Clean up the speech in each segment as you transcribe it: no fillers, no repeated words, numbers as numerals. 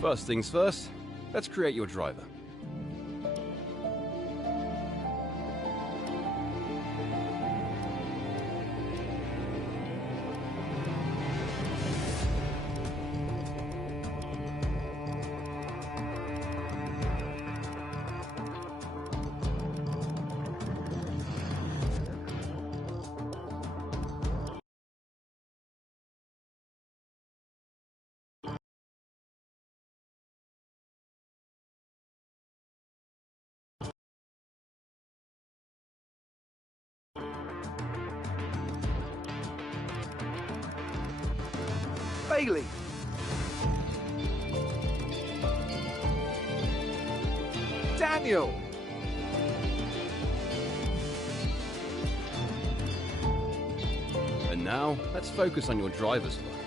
First things first, let's create your driver. Bailey! Daniel! And now, let's focus on your driver's look.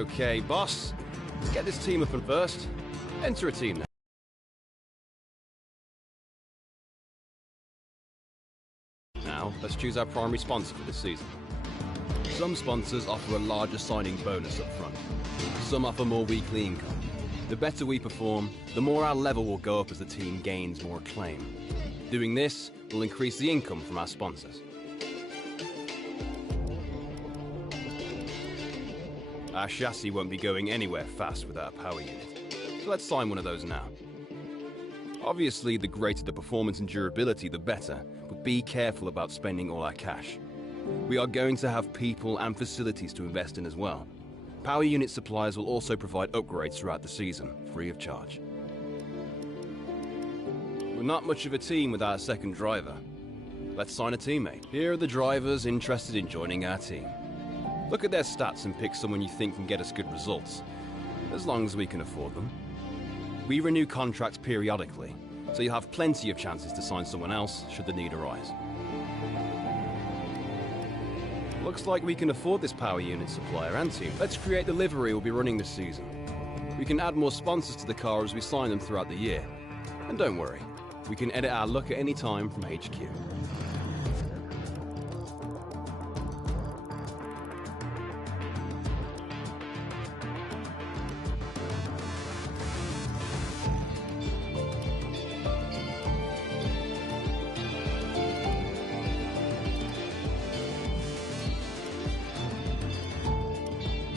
Okay, boss. Let's get this team up and first. Enter a team now. Now, let's choose our primary sponsor for this season. Some sponsors offer a larger signing bonus up front. Some offer more weekly income. The better we perform, the more our level will go up as the team gains more acclaim. Doing this will increase the income from our sponsors. Our chassis won't be going anywhere fast without a power unit, so let's sign one of those now. Obviously, the greater the performance and durability, the better, but be careful about spending all our cash. We are going to have people and facilities to invest in as well. Power unit suppliers will also provide upgrades throughout the season, free of charge. We're not much of a team without a second driver. Let's sign a teammate. Here are the drivers interested in joining our team. Look at their stats and pick someone you think can get us good results, as long as we can afford them. We renew contracts periodically, so you'll have plenty of chances to sign someone else should the need arise. Looks like we can afford this power unit supplier and team. Let's create the livery we'll be running this season. We can add more sponsors to the car as we sign them throughout the year. And don't worry, we can edit our look at any time from HQ.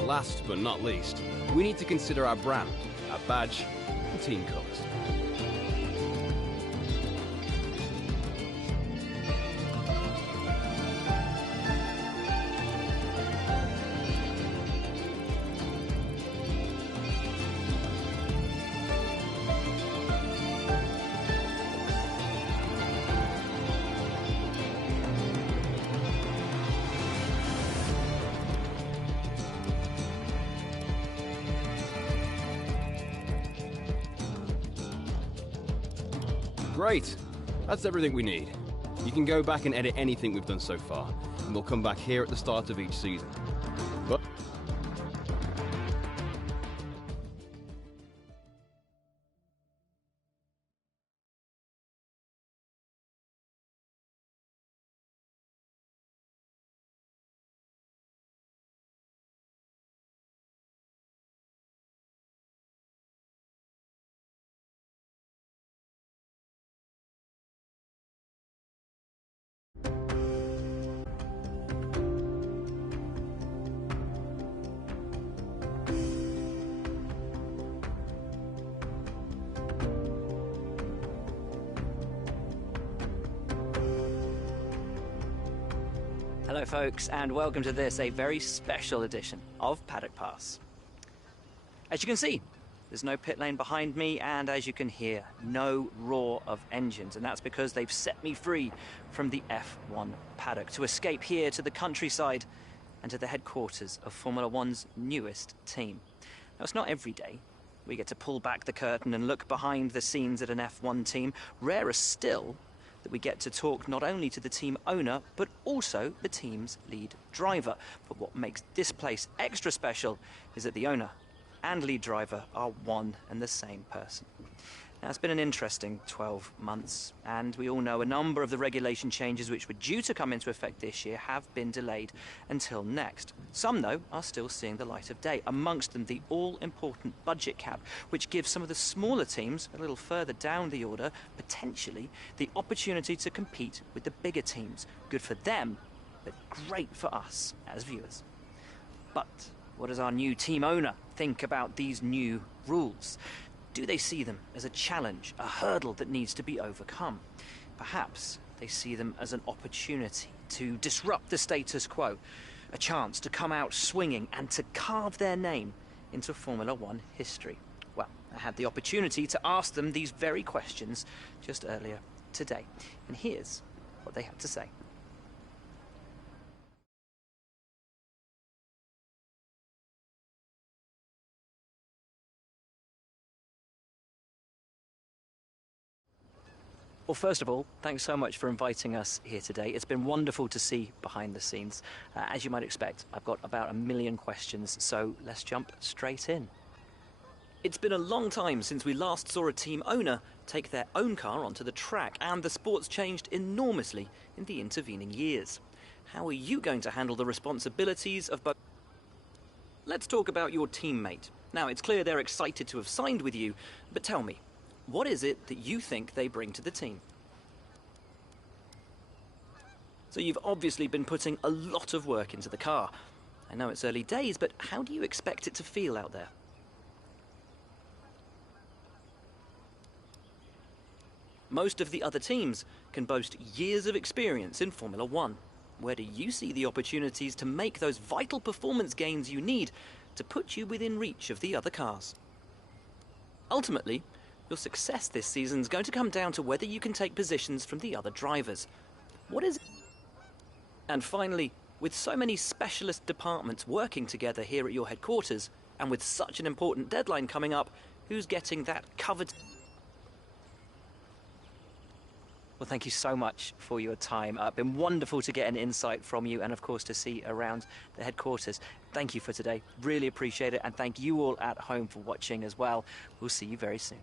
Last but not least, we need to consider our brand, our badge, and team colours. Great! That's everything we need. You can go back and edit anything we've done so far, and we'll come back here at the start of each season. But Hello folks, and welcome to this, a very special edition of Paddock Pass. As you can see, there's no pit lane behind me, and as you can hear, no roar of engines, and that's because they've set me free from the F1 paddock to escape here to the countryside and to the headquarters of Formula One's newest team. Now, it's not every day we get to pull back the curtain and look behind the scenes at an F1 team. Rarer still that we get to talk not only to the team owner, but also the team's lead driver. But what makes this place extra special is that the owner and lead driver are one and the same person. Now, it's been an interesting 12 months, and we all know a number of the regulation changes which were due to come into effect this year have been delayed until next. Some, though, are still seeing the light of day, amongst them the all-important budget cap, which gives some of the smaller teams a little further down the order, potentially, the opportunity to compete with the bigger teams. Good for them, but great for us as viewers. But what does our new team owner think about these new rules? Do they see them as a challenge, a hurdle that needs to be overcome? Perhaps they see them as an opportunity to disrupt the status quo, a chance to come out swinging and to carve their name into Formula One history. Well, I had the opportunity to ask them these very questions just earlier today, and here's what they had to say. Well, first of all, thanks so much for inviting us here today. It's been wonderful to see behind the scenes. As you might expect, I've got about 1 million questions, so let's jump straight in. It's been a long time since we last saw a team owner take their own car onto the track, and the sport's changed enormously in the intervening years. How are you going to handle the responsibilities of both? Let's talk about your teammate. Now, it's clear they're excited to have signed with you, but tell me, what is it that you think they bring to the team? So you've obviously been putting a lot of work into the car. I know it's early days, but how do you expect it to feel out there? Most of the other teams can boast years of experience in Formula One. Where do you see the opportunities to make those vital performance gains you need to put you within reach of the other cars? Ultimately, your success this season is going to come down to whether you can take positions from the other drivers. What is it? And finally, with so many specialist departments working together here at your headquarters, and with such an important deadline coming up, who's getting that covered? Well, thank you so much for your time. It's been wonderful to get an insight from you and, of course, to see around the headquarters. Thank you for today. Really appreciate it. And thank you all at home for watching as well. We'll see you very soon.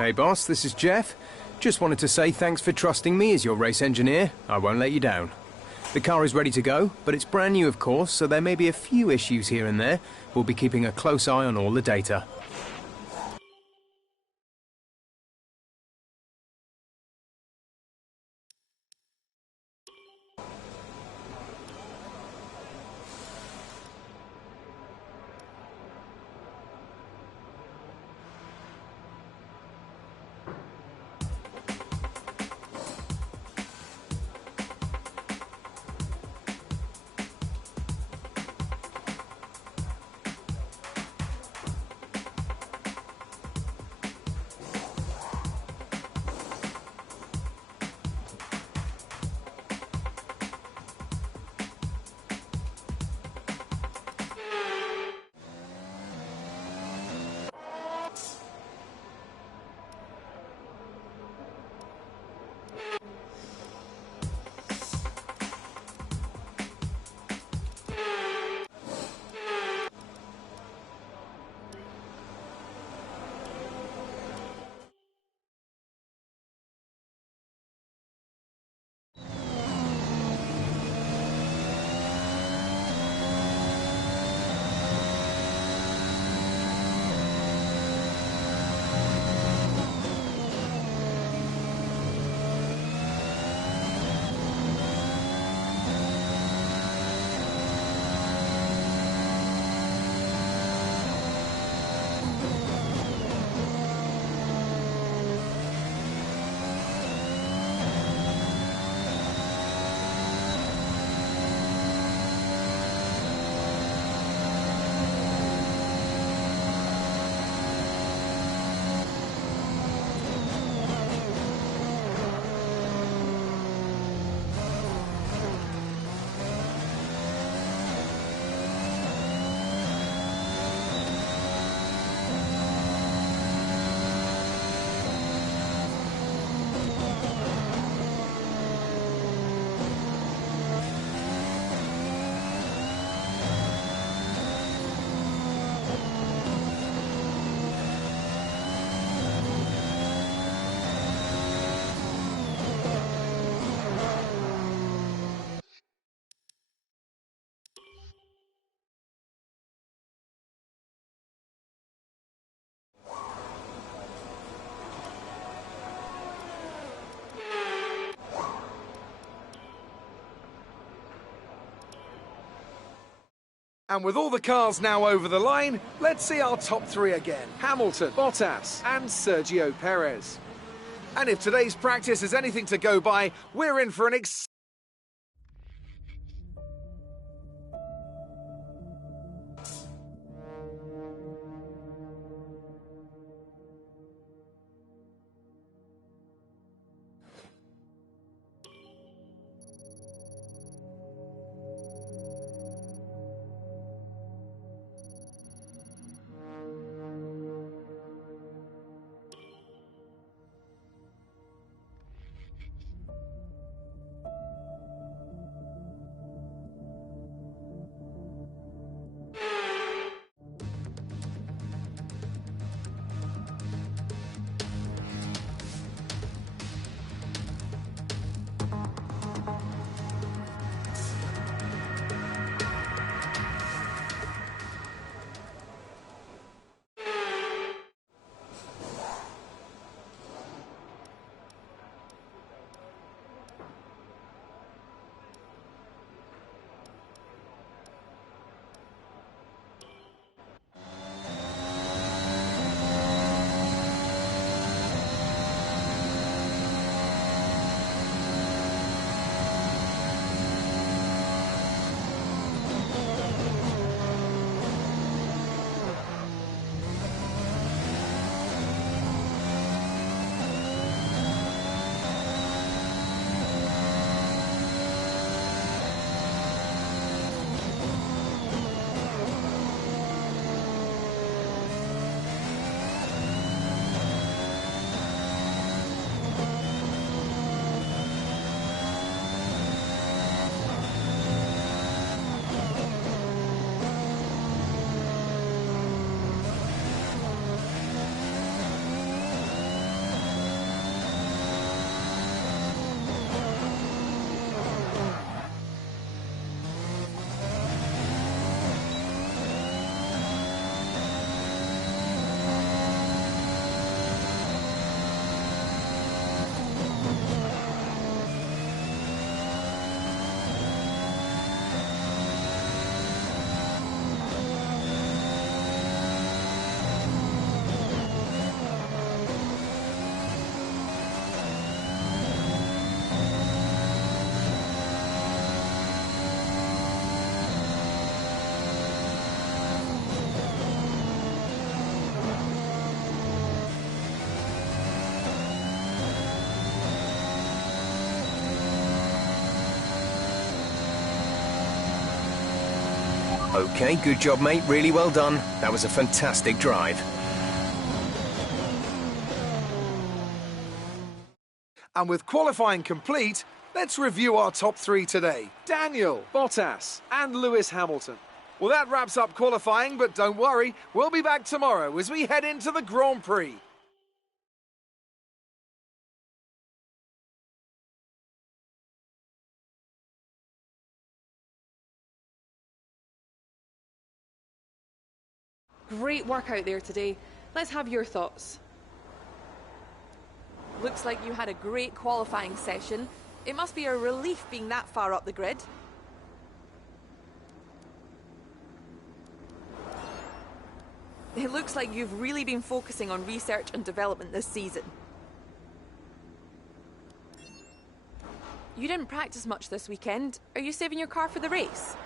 Hey boss, this is Jeff. Just wanted to say thanks for trusting me as your race engineer. I won't let you down. The car is ready to go, but it's brand new of course, so there may be a few issues here and there. We'll be keeping a close eye on all the data. And with all the cars now over the line, let's see our top three again. Hamilton, Bottas, and Sergio Perez. And if today's practice is anything to go by, we're in for an Okay, good job, mate. Really well done. That was a fantastic drive. And with qualifying complete, let's review our top three today. Daniel, Bottas and Lewis Hamilton. Well, that wraps up qualifying, but don't worry, we'll be back tomorrow as we head into the Grand Prix. Great work out there today. Let's have your thoughts. Looks like you had a great qualifying session. It must be a relief being that far up the grid. It looks like you've really been focusing on research and development this season. You didn't practice much this weekend. Are you saving your car for the race?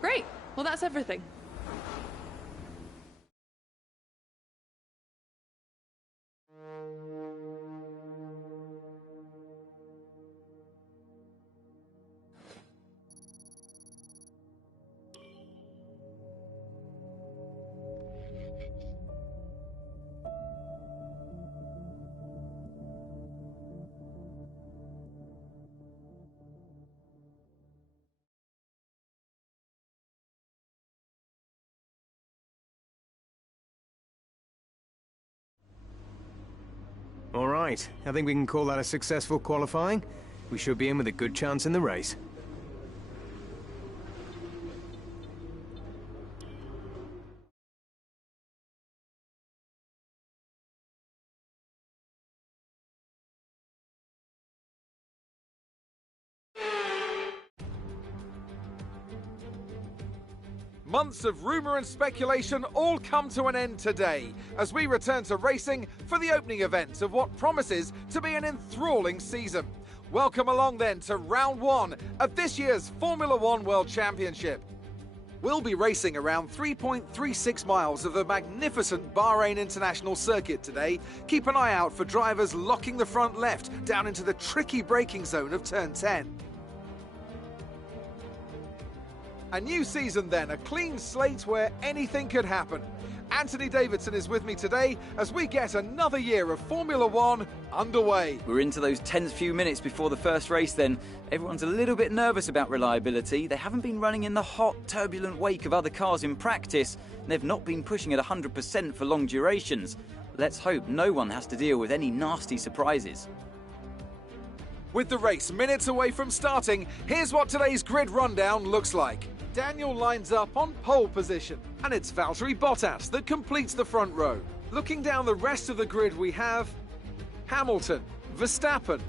Great. Well, that's everything. All right, I think we can call that a successful qualifying. We should be in with a good chance in the race. Months of rumour and speculation all come to an end today as we return to racing for the opening event of what promises to be an enthralling season. Welcome along then to round one of this year's Formula One World Championship. We'll be racing around 3.36 miles of the magnificent Bahrain International Circuit today. Keep an eye out for drivers locking the front left down into the tricky braking zone of turn 10. A new season then, a clean slate where anything could happen. Anthony Davidson is with me today as we get another year of Formula One underway. We're into those tense few minutes before the first race then. Everyone's a little bit nervous about reliability. They haven't been running in the hot, turbulent wake of other cars in practice. They've not been pushing at 100% for long durations. Let's hope no one has to deal with any nasty surprises. With the race minutes away from starting, here's what today's grid rundown looks like. Daniel lines up on pole position, and it's Valtteri Bottas that completes the front row. Looking down the rest of the grid, we have Hamilton, Verstappen,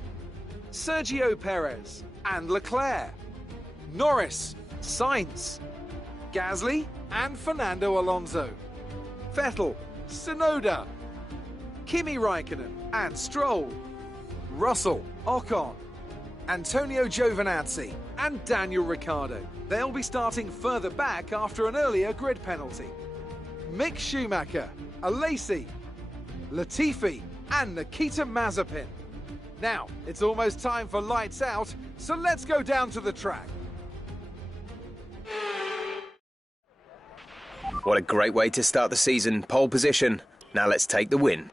Sergio Perez, and Leclerc, Norris, Sainz, Gasly, and Fernando Alonso, Vettel, Tsunoda, Kimi Raikkonen, and Stroll, Russell, Ocon, Antonio Giovinazzi, and Daniel Ricciardo. They'll be starting further back after an earlier grid penalty. Mick Schumacher, Alesi, Latifi, and Nikita Mazepin. Now, it's almost time for lights out, so let's go down to the track. What a great way to start the season. Pole position. Now let's take the win.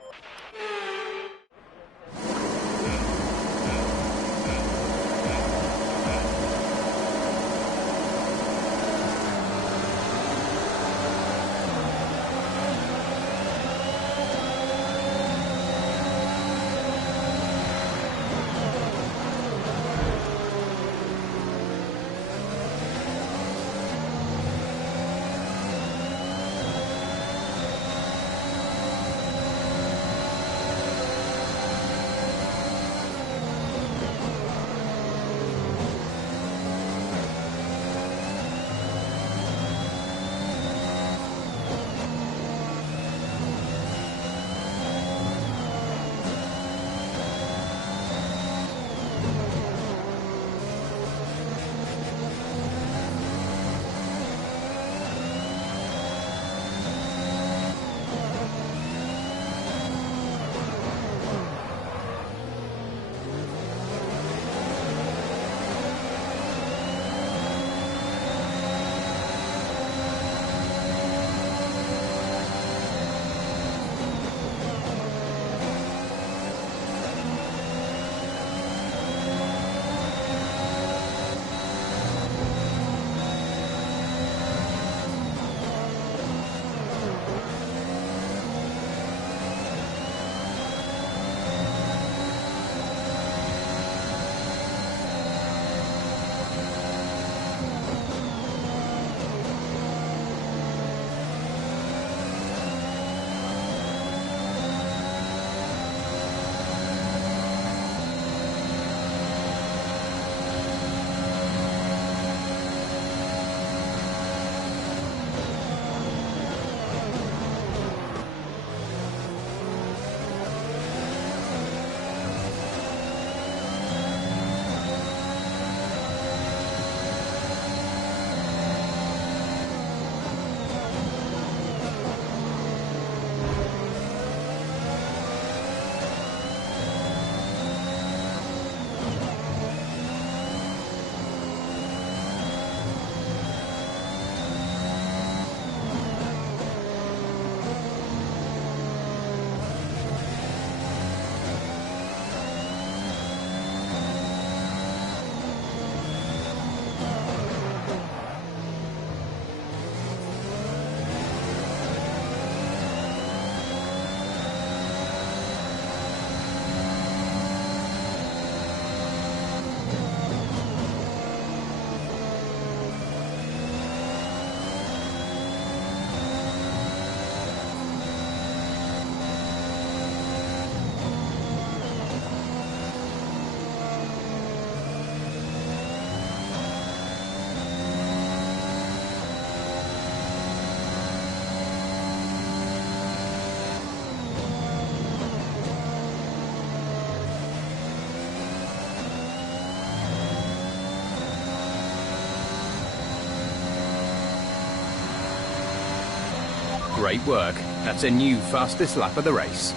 Great work. That's a new fastest lap of the race.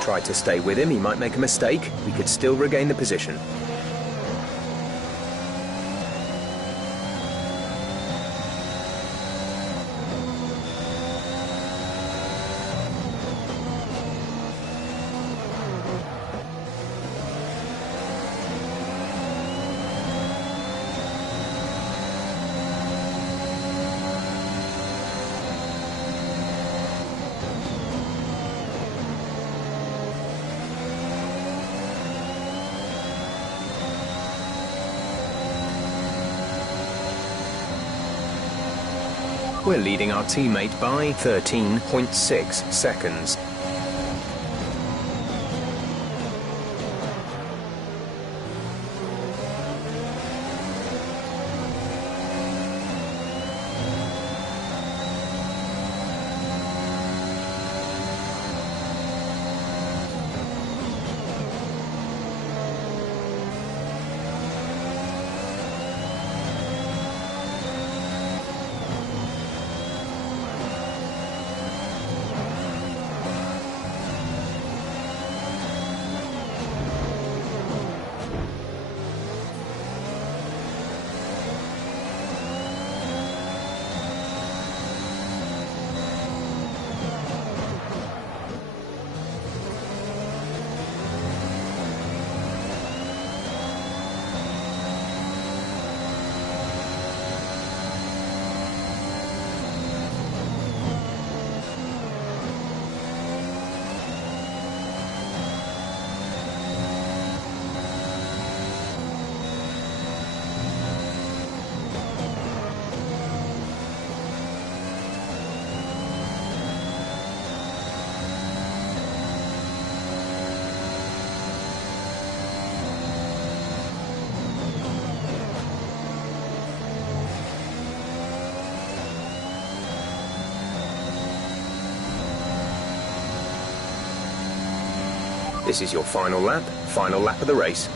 Try to stay with him, he might make a mistake. We could still regain the position. We're leading our teammate by 13.6 seconds. This is your final lap of the race.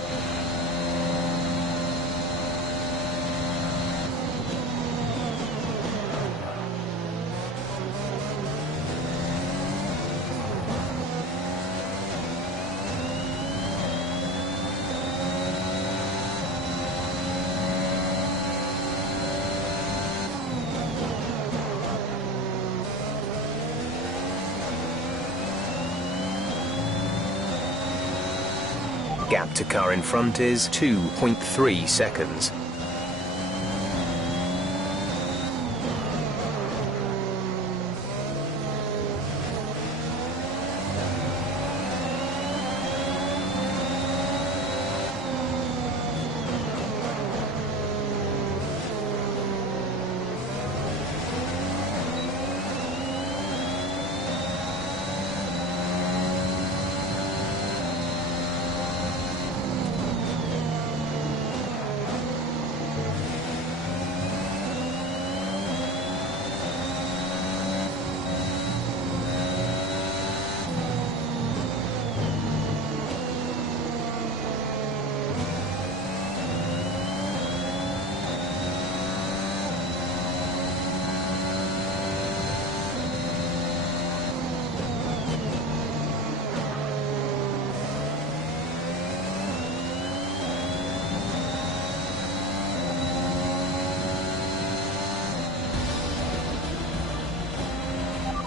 Gap to car in front is 2.3 seconds.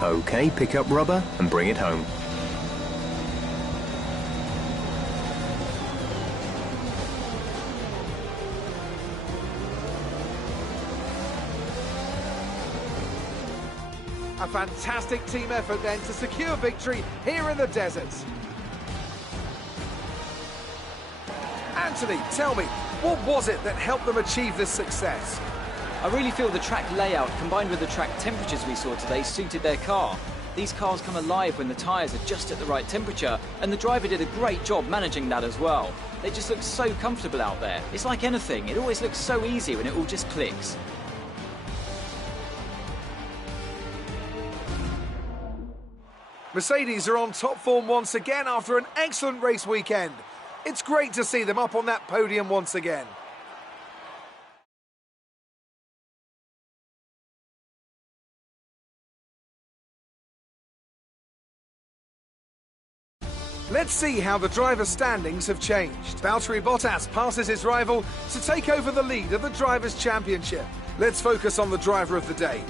Okay, pick up rubber and bring it home. A fantastic team effort then to secure victory here in the desert. Anthony, tell me, what was it that helped them achieve this success? I really feel the track layout combined with the track temperatures we saw today suited their car. These cars come alive when the tyres are just at the right temperature, and the driver did a great job managing that as well. They just look so comfortable out there. It's like anything, it always looks so easy when it all just clicks. Mercedes are on top form once again after an excellent race weekend. It's great to see them up on that podium once again. Let's see how the driver standings have changed. Valtteri Bottas passes his rival to take over the lead of the Drivers' Championship. Let's focus on the driver of the day.